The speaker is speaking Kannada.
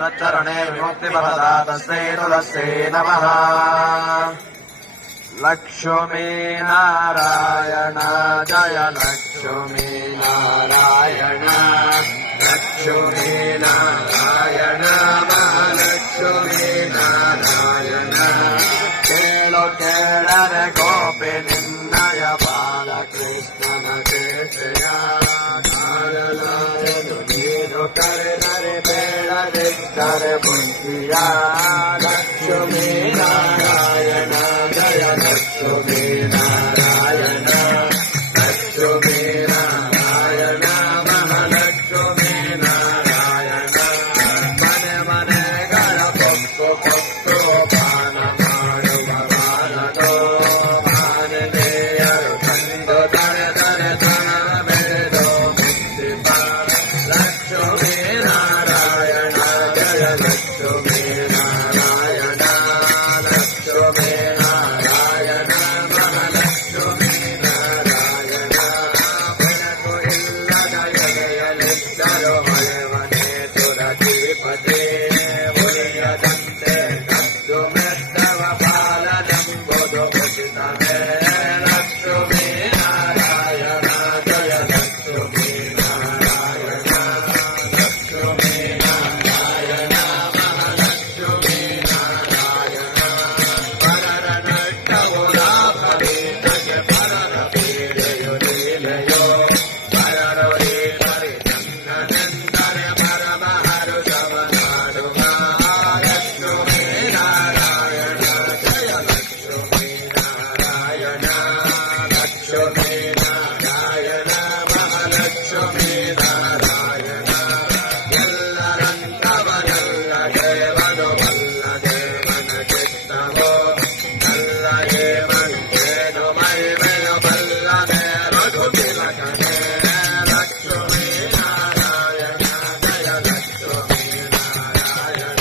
तच्चरणे विमुक्तिप्रदा तस्मै तुलस्यै नमः। लक्ष्मी नारायण जय लक्ष्मी नारायण लक्ष्मी नारायण महालक्ष्मी नारायण केळो केळरे गोपी निन्नय बालकृष्णन केशय ನೀರು ಕರೆದರೆ ಬೇಡದಿದ್ದರೆ ಬುದ್ಧಿಯ ಲಕ್ಷ್ಮೀ ನಾರಾಯಣ ಜಯ ಲಕ್ಷ್ಮೀ ನಾರಾಯಣ ಲಕ್ಷ್ಮೀ ನಾರಾಯಣ ಮಹಾಲಕ್ಷ್ಮೀ ನಾರಾಯಣ ಮನೆ ಮನೆಗಳ ಕೊಟ್ಟು ಕೊಟ್ಟು ಪಾನ ಮಾಡುವ ಬಾಲಕೋ ಮಾನವೀಯರು ತಂದು ದರೆ ದರೆ ತನ ಬೆಳೆದು ಮುಕ್ತಿಪ ಲಕ್ಷ್ಮೀ ನಾರಾಯಣ ಜಯ ಲಕ್ಷ್ಮೀ ನಾರಾಯಣ ಲಕ್ಷ್ಮೀ ನಾರಾಯಣ ಮಹಾಲಕ್ಷ್ಮೀ ನಾರಾಯಣ ಬೆಳಕು ಇಲ್ಲದ ಎಲೆಯಲಿದ್ದರು ಮಳೆವನೇ ಸುರಧಿಪತಿ